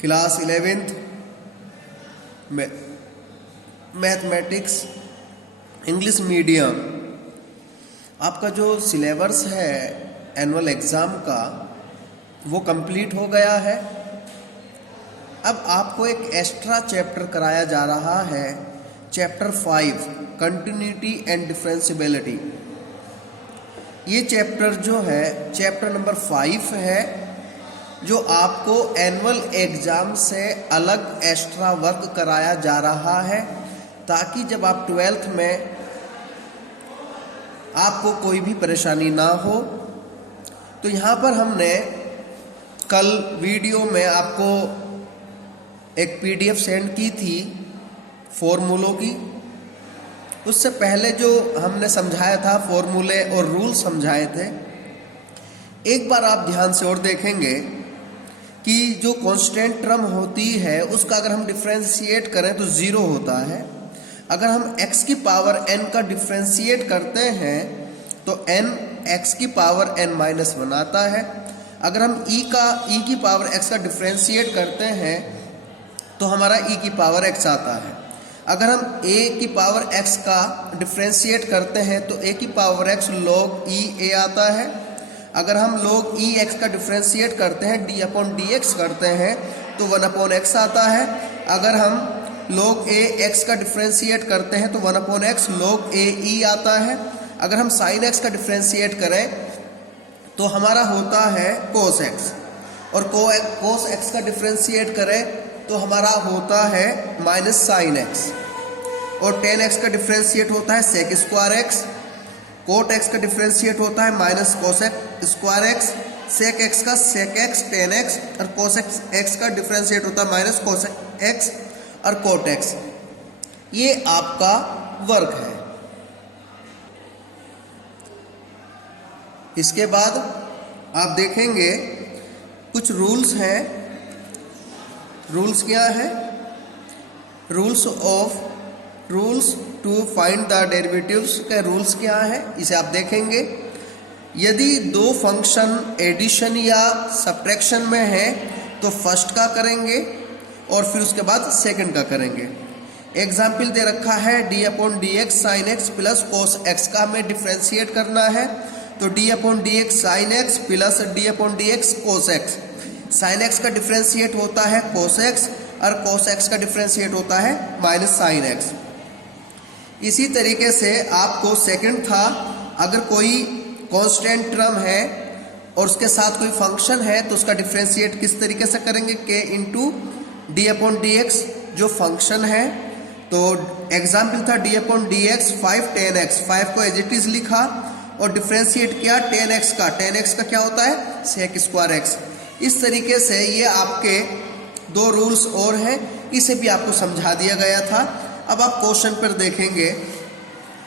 Class 11th mathematics English medium आपका जो syllabus है एनुअल एग्ज़ाम का वो कंप्लीट हो गया है। अब आपको एक एक्स्ट्रा चैप्टर कराया जा रहा है, चैप्टर 5 कंटिन्यूटी एंड डिफरेंशियबिलिटी। ये चैप्टर जो है चैप्टर नंबर 5 है, जो आपको एनुअल एग्ज़ाम से अलग एक्स्ट्रा वर्क कराया जा रहा है, ताकि जब आप 12th में आपको कोई भी परेशानी ना हो। तो यहाँ पर हमने कल वीडियो में आपको एक PDF सेंड की थी फॉर्मूलों की। उससे पहले जो हमने समझाया था फॉर्मूले और रूल समझाए थे, एक बार आप ध्यान से और देखेंगे कि जो कांस्टेंट टर्म होती है उसका अगर हम डिफरेंशिएट करें तो 0 होता है। अगर हम x की पावर n का डिफरेंशिएट करते हैं तो n x की पावर n-1 आता है। अगर हम e की पावर x का डिफरेंशिएट करते हैं तो हमारा e की पावर x आता है। अगर हम a की पावर x का डिफरेंशिएट करते हैं तो a की power x log e a आता है। अगर हम log e x का डिफरेंशिएट करते हैं d/dx करते हैं तो 1/x आता है। अगर हम log a x का डिफरेंशिएट करते हैं तो 1/x log a e आता है। अगर हम sin x का डिफरेंशिएट करें तो हमारा होता है cos x, और cos x का डिफरेंशिएट करें तो हमारा होता है -sin x, और tan x का डिफरेंशिएट होता है sec square x, cot x का डिफरेंशिएट होता है -cos square x, sec x का sec x tan x, और cos x का डिफरेंशिएट होता है -cos x और cot x। ये आपका वर्क है। इसके बाद आप देखेंगे कुछ रूल्स हैं। रूल्स क्या है? Rules to find the derivatives के रूल्स क्या है, इसे आप देखेंगे। यदि दो फंक्शन एडिशन या सब्ट्रैक्शन में है तो फर्स्ट का करेंगे और फिर उसके बाद सेकंड का करेंगे। एग्जाम्पल दे रखा है d/dx sin x plus cos x का हमें डिफ्रेंशिएट करना है, तो d/dx sin x plus d/dx cos x। sin x का डिफ्रेंशिएट होता है cos x और cos x का डिफ्रेंशिएट होता है -sin x। इसी तरीके से आपको सेकंड था, अगर कोई कांस्टेंट टर्म है और उसके साथ कोई फंक्शन है तो उसका डिफ्रेंशिएट किस तरीके से करेंगे, k इंटू d/dx जो फंक्शन है। तो एग्जाम्पल था d/dx 5 tan x, 5 को एज इट इज लिखा और डिफ्रेंशिएट किया tan x का। tan x का क्या होता है sec स्क्वायर x। इस तरीके से ये आपके दो रूल्स और हैं, इसे भी आपको समझा दिया गया था। अब आप क्वेश्चन पर देखेंगे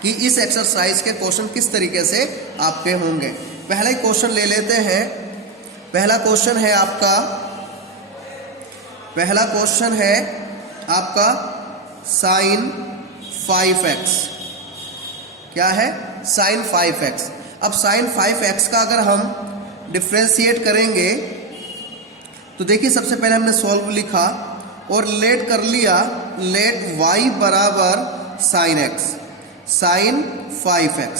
कि इस एक्सरसाइज के क्वेश्चन किस तरीके से आपके होंगे। पहला ही क्वेश्चन ले लेते हैं। पहला क्वेश्चन है आपका sin 5x। क्या है? sin 5x। अब sin 5x का अगर हम डिफ्रेंशिएट करेंगे तो देखिए, सबसे पहले हमने सॉल्व लिखा और लेट कर लिया, लेट y बराबर sin x, sin 5x।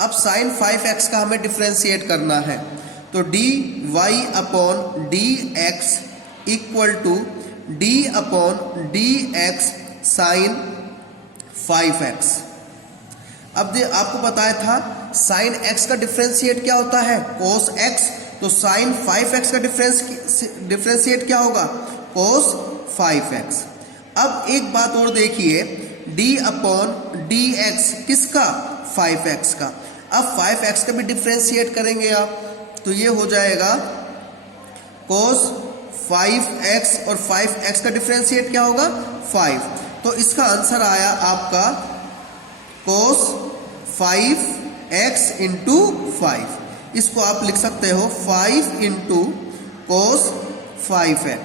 अब sin 5x का हमें डिफ्रेंशिएट करना है, तो dy/dx equal to d/dx sin 5x। अब आपको बताया था sin x का डिफ्रेंशिएट क्या होता है cos x, तो sin 5x का डिफ्रेंशिएट क्या होगा cos 5x। अब एक बात और देखिए, d/dx किसका 5x का। अब 5x का भी डिफ्रेंशिएट करेंगे आप तो ये हो जाएगा cos 5x, और 5x का डिफ्रेंशिएट क्या होगा 5। तो इसका आंसर आया आपका cos 5x इंटू 5। इसको आप लिख सकते हो 5 इंटू cos 5x।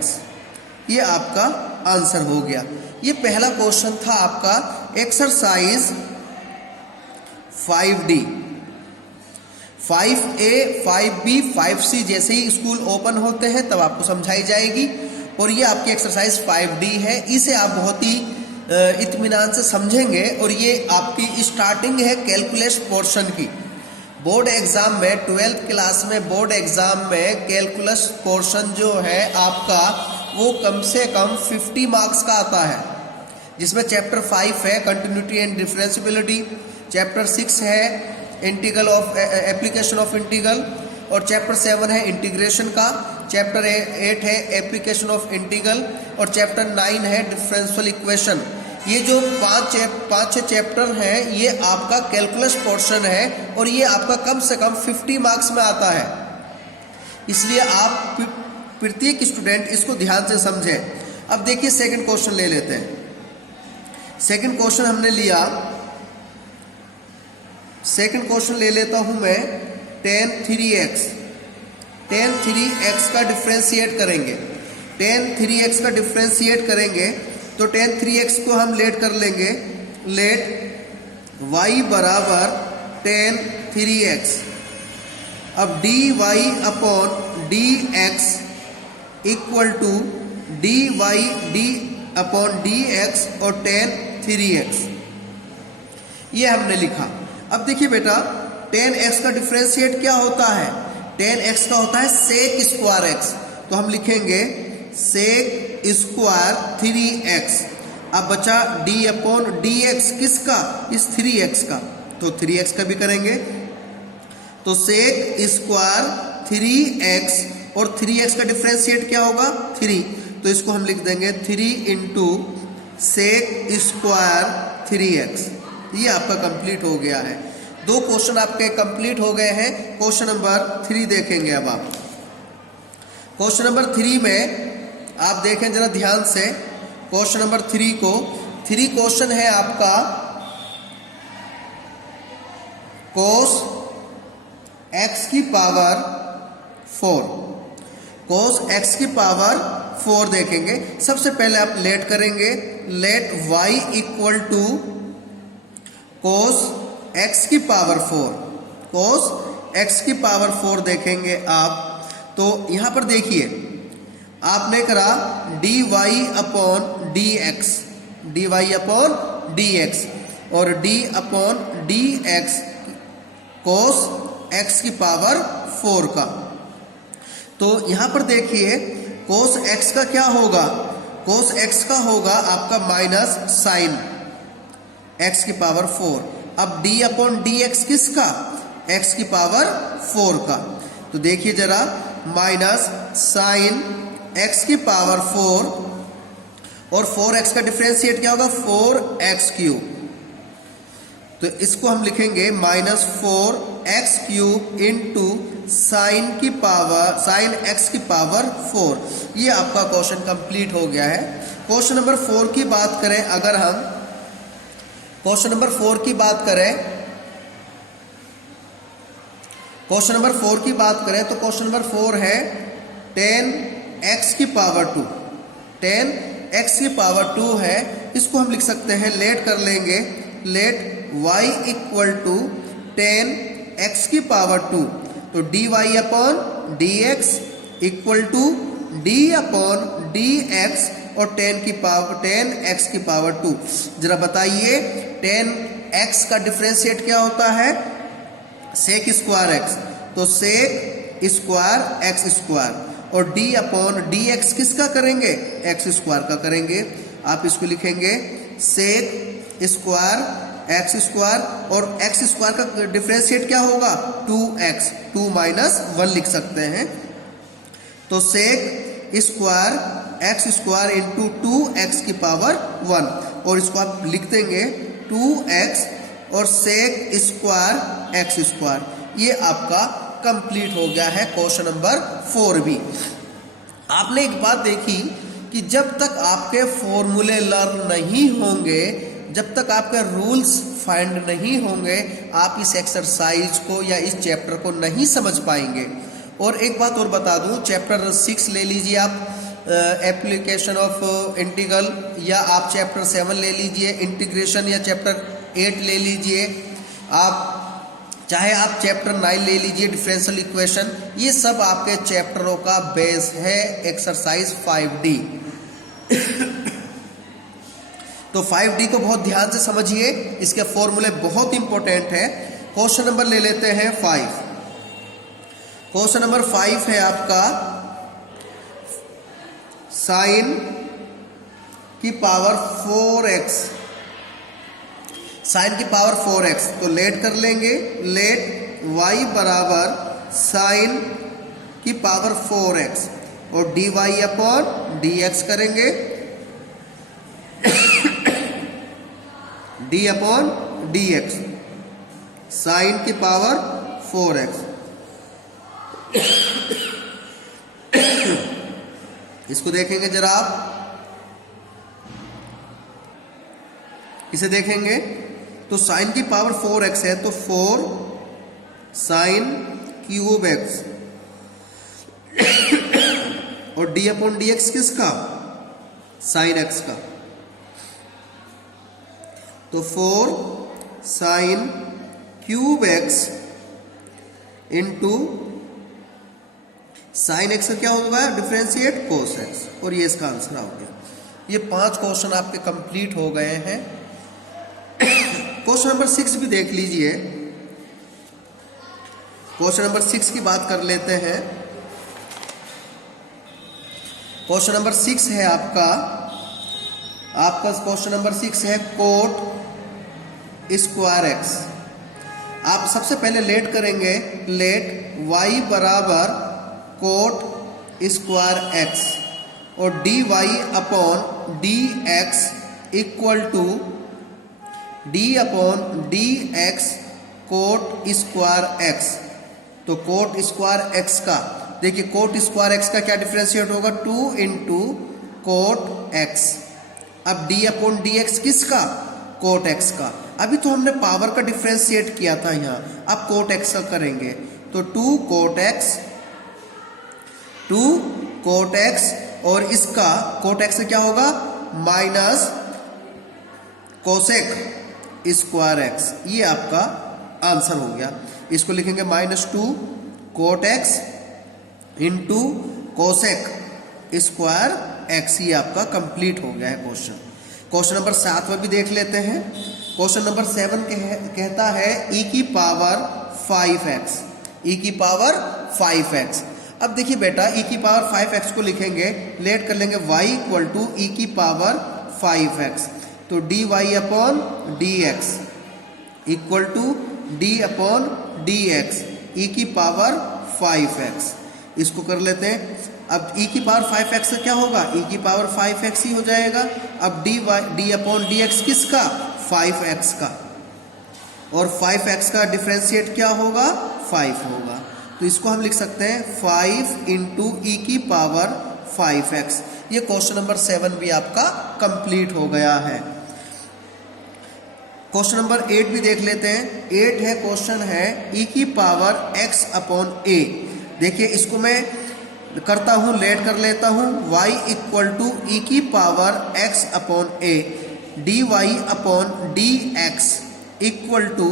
ये आपका आंसर हो गया। ये पहला क्वेश्चन था आपका exercise 5D। 5A, 5B, 5C जैसे ही स्कूल ओपन होते हैं तब आपको समझाई जाएगी। और ये आपकी एक्सरसाइज 5D है। इसे आप बहुत ही इत्मीनान से समझेंगे और ये आपकी स्टार्टिंग है कैलकुलस पोर्शन की। बोर्ड एग्जाम में 12th क्लास में बोर्ड एग्जाम में कैलकुलस पोर्शन जो है आपका वो कम से कम 50 मार्क्स का आता है, जिसमें चैप्टर 5 है कंटिन्यूटी एंड डिफरेंशियबिलिटी, चैप्टर 6 है integral of application of integral, और चैप्टर 7 है इंटीग्रेशन का, चैप्टर 8 है एप्लीकेशन ऑफ इंटीग्रल, और चैप्टर 9 है डिफरेंशियल इक्वेशन। ये जो पाँच छः चैप्टर हैं ये आपका कैलकुलस पोर्शन है और ये आपका कम से कम 50 मार्क्स में आता है। इसलिए आप प्रत्येक स्टूडेंट इसको ध्यान से समझें। अब देखिए सेकंड क्वेश्चन ले लेते हैं। सेकंड क्वेश्चन हमने लिया, सेकंड क्वेश्चन ले लेता हूं मैं। tan 3x का डिफ्रेंशिएट करेंगे। tan 3x का डिफ्रेंशिएट करेंगे तो tan 3x को हम लेट कर लेंगे, लेट y बराबर tan 3x। अब dy upon dx equal to dy d upon dx और tan 3x, ये हमने लिखा। अब देखिए बेटा tan x का डिफरेंशिएट क्या होता है? tan x का होता है sec स्क्वायर x, तो हम लिखेंगे sec स्क्वायर 3x। अब बचा d अपॉन dx, किसका? इस 3x का, तो 3x का भी करेंगे, तो sec स्क्वायर 3x और 3x का डिफरेंशिएट क्या होगा? 3, तो इसको हम लिख देंगे 3 इंटू sec स्क्वायर 3x। ये आपका कंप्लीट हो गया है। दो क्वेश्चन आपके कंप्लीट हो गए हैं। क्वेश्चन नंबर 3 देखेंगे। अब आप क्वेश्चन नंबर 3 में आप देखें जरा ध्यान से क्वेश्चन नंबर 3 को। 3 क्वेश्चन है आपका cos x की पावर 4, cos x की पावर 4 देखेंगे। सबसे पहले आप लेट करेंगे, let y equal to cos x की पावर 4, cos x की पावर 4 देखेंगे आप। तो यहां पर देखिए आपने करा dy upon dx, dy upon dx और d upon dx cos x की पावर 4 का। तो यहां पर देखिए cos x का क्या होगा? cos x का होगा आपका माइनस साइन x की पावर 4। अब d अपॉन dx किसका? x की पावर 4 का। तो देखिए जरा माइनस साइन x की पावर 4 और 4x का डिफरेंशिएट क्या होगा? 4x cube. तो इसको हम लिखेंगे minus 4x cube into sine की पावर, साइन x की पावर 4। ये आपका क्वेश्चन कंप्लीट हो गया है। क्वेश्चन नंबर 4 की बात करें, अगर हम क्वेश्चन नंबर 4 की बात करें, क्वेश्चन नंबर 4 की बात करें तो क्वेश्चन नंबर 4 है tan x की पावर 2, tan x की पावर 2 है। इसको हम लिख सकते हैं, लेट कर लेंगे, let y equal to tan x की पावर 2, तो dy upon dx equal to d upon dx और tan x की पावर 2। जरा बताइए tan x का डिफरेंशिएट क्या होता है? sec स्क्वायर x, तो sec स्क्वायर x स्क्वायर और d अपॉन dx किसका करेंगे? x स्क्वायर का करेंगे। आप इसको लिखेंगे sec स्क्वायर x स्क्वायर और x स्क्वायर का डिफरेंशिएट क्या होगा? 2x, 2 माइनस 1 लिख सकते हैं। तो sec square x square into 2x की पावर 1 और इसको आप लिख देंगे 2x और sec स्क्वायर x स्क्वायर। ये आपका कंप्लीट हो गया है क्वेश्चन नंबर 4 भी। आपने एक बात देखी कि जब तक आपके फॉर्मूले लर्न नहीं होंगे, जब तक आपके रूल्स फाइंड नहीं होंगे, आप इस एक्सरसाइज को या इस चैप्टर को नहीं समझ पाएंगे। और एक बात और बता दूं, चैप्टर 6 ले लीजिए आप, एप्लीकेशन ऑफ इंटीग्रल, या आप चैप्टर 7 ले लीजिए इंटीग्रेशन, या चैप्टर 8 ले लीजिए आप, चाहे आप चैप्टर 9 ले लीजिए डिफरेंशियल इक्वेशन, ये सब आपके चैप्टरों का बेस है एक्सरसाइज 5D। तो 5D को बहुत ध्यान से समझिए, इसके फॉर्मूले बहुत इंपॉर्टेंट है। क्वेश्चन नंबर ले लेते हैं 5। क्वेश्चन नंबर 5 है आपका साइन की पावर 4x, साइन की पावर 4x। तो लेट कर लेंगे, लेट y बराबर साइन की पावर 4x और dy अपॉन dx करेंगे, d अपॉन dx, साइन की पावर 4x। इसको देखेंगे जरा आप, इसे देखेंगे तो साइन की पावर 4x है, तो 4 साइन क्यूब x और d अपॉन dx किसका, साइन x का। तो 4 sine cube x into sine x का क्या होगा, डिफरेंशिएट कोस x, और ये इसका आंसर आ गया। ये 5 क्वेश्चन आपके कंप्लीट हो गए हैं। क्वेश्चन नंबर 6 भी देख लीजिए। क्वेश्चन नंबर 6 की बात कर लेते हैं। क्वेश्चन नंबर 6 है आपका क्वेश्चन नंबर 6 है कोट स्क्वायर x। आप सबसे पहले लेट करेंगे, लेट y बराबर कोट स्क्वायर x और dy upon dx equal to d upon dx cot square x। तो कोट स्क्वायर x का, देखिए कोट स्क्वायर x का क्या डिफरेंशिएट होगा, 2 इंटू कोट x। अब d अपॉन dx किसका, कोट x का। अभी तो हमने पावर का डिफरेंशिएट किया था यहाँ, अब कोट x का करेंगे, तो 2 कोट x और इसका कोट x से क्या होगा, माइनस कोसेक स्क्वायर x। ये आपका आंसर हो गया। इसको लिखेंगे -2 cot x into cosec square x। ये आपका कंप्लीट हो गया है क्वेश्चन। क्वेश्चन नंबर 7 में भी देख लेते हैं। क्वेश्चन नंबर 7 कहता है e की पावर 5x, e की पावर 5x। अब देखिए बेटा, e की पावर 5x को लिखेंगे, लेट कर लेंगे y इक्वल टू e की पावर 5x। तो dy upon dx equal to d upon dx, e की पावर 5x। इसको कर लेते हैं। अब e की पावर 5x से क्या होगा, e की पावर 5x ही हो जाएगा। अब d अपॉन dx किसका, 5x का, और 5x का डिफरेंशिएट क्या होगा, 5 होगा। तो इसको हम लिख सकते हैं 5 इंटू ई की पावर 5x। ये क्वेश्चन नंबर 7 भी आपका कंप्लीट हो गया है। क्वेश्चन नंबर 8 भी देख लेते हैं। 8 है, क्वेश्चन है e की पावर x अपॉन a। देखिए इसको मैं करता हूं, लेट कर लेता हूं, y इक्वल टू ई की power x upon a, dy upon dx equal to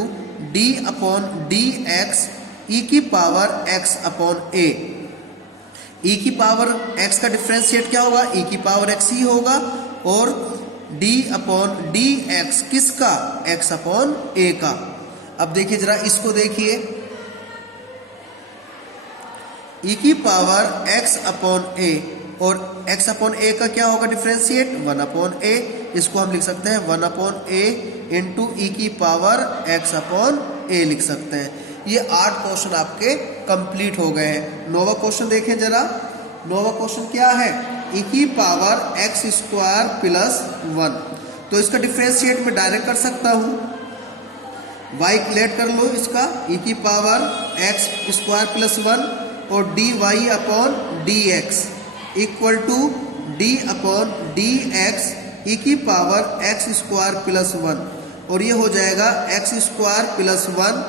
d upon dx e की power x upon a। e की पावर x का डिफरेंशिएट क्या होगा, e की पावर x ही होगा, और d अपॉन dx किसका, x अपॉन a का। अब देखिए जरा इसको देखिए, e की पावर x अपॉन a और x अपॉन a का क्या होगा डिफरेंशिएट, 1 अपॉन a। इसको हम लिख सकते हैं 1 अपॉन a इंटू ई की पावर x अपॉन a लिख सकते हैं। ये 8 क्वेश्चन आपके कंप्लीट हो गए हैं। 9वां क्वेश्चन देखें जरा। 9वां क्वेश्चन क्या है, e की पावर x स्क्वायर प्लस 1। तो इसका डिफरेंशिएट मैं डायरेक्ट कर सकता हूँ, y लेट कर लो इसका, e की पावर x स्क्वायर प्लस 1 और dy upon dx equal to d upon dx e की पावर x स्क्वायर प्लस 1, और ये हो जाएगा x स्क्वायर प्लस 1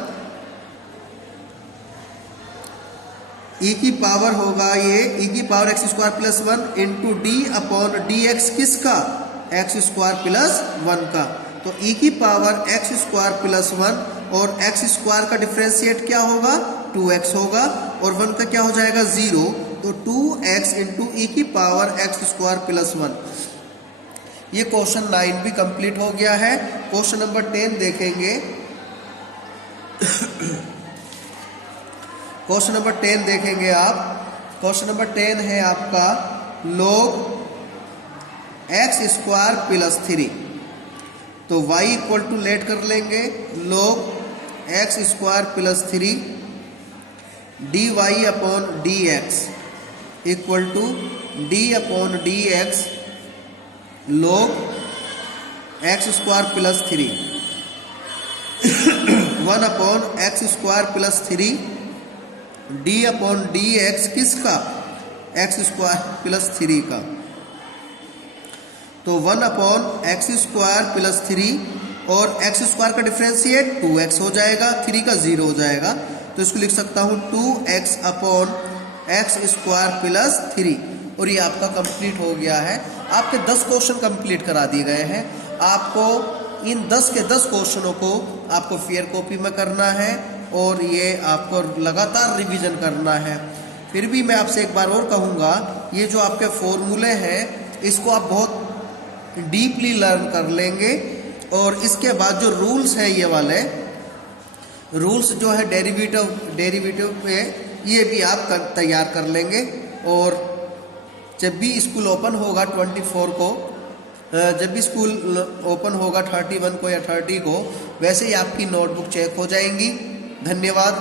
e की पावर होगा ये e की power x square plus 1 into d upon dx किसका, x स्क्वायर प्लस 1 का। तो e की पावर x स्क्वायर प्लस 1 और एक्स स्क्वायर का डिफरेंशिएट क्या होगा 2x होगा और 1 का क्या हो जाएगा 0, तो 2x इंटू ई की पावर एक्स स्क्वायर प्लस 1। ये क्वेश्चन 9 भी कंप्लीट हो गया है। क्वेश्चन नंबर 10 देखेंगे। क्वेश्चन नंबर 10 देखेंगे आप। क्वेश्चन नंबर 10 है आपका log एक्स स्क्वायर प्लस 3। तो y इक्वल टू लेट कर लेंगे log x square plus 3 dy upon d x equal to d upon d x log x square plus 3 1 upon x square plus 3 d upon d x किसका x square plus 3 का। तो 1 upon x square plus 3 और x square का differentiate 2x हो जाएगा, 3 का 0 हो जाएगा, तो इसको लिख सकता हूँ 2x upon x square plus 3। और ये आपका कंप्लीट हो गया है। आपके 10 क्वेश्चन कंप्लीट करा दिए गए हैं। आपको इन 10 के 10 क्वेश्चनों को आपको फेयर कॉपी में करना है और ये आपको लगातार रिवीजन करना है। फिर भी मैं आपसे एक बार और कहूँगा, ये जो आपके फॉर्मूले हैं इसको आप बहुत डीपली लर्न कर लेंगे और इसके बाद जो रूल्स हैं, ये वाले रूल्स जो है डेरिवेटिव पे, ये भी आप तैयार कर लेंगे। और जब भी स्कूल ओपन होगा 24 को, जब भी स्कूल ओपन होगा 31 को या 30 को, वैसे ही आपकी नोटबुक चेक हो जाएंगी। धन्यवाद।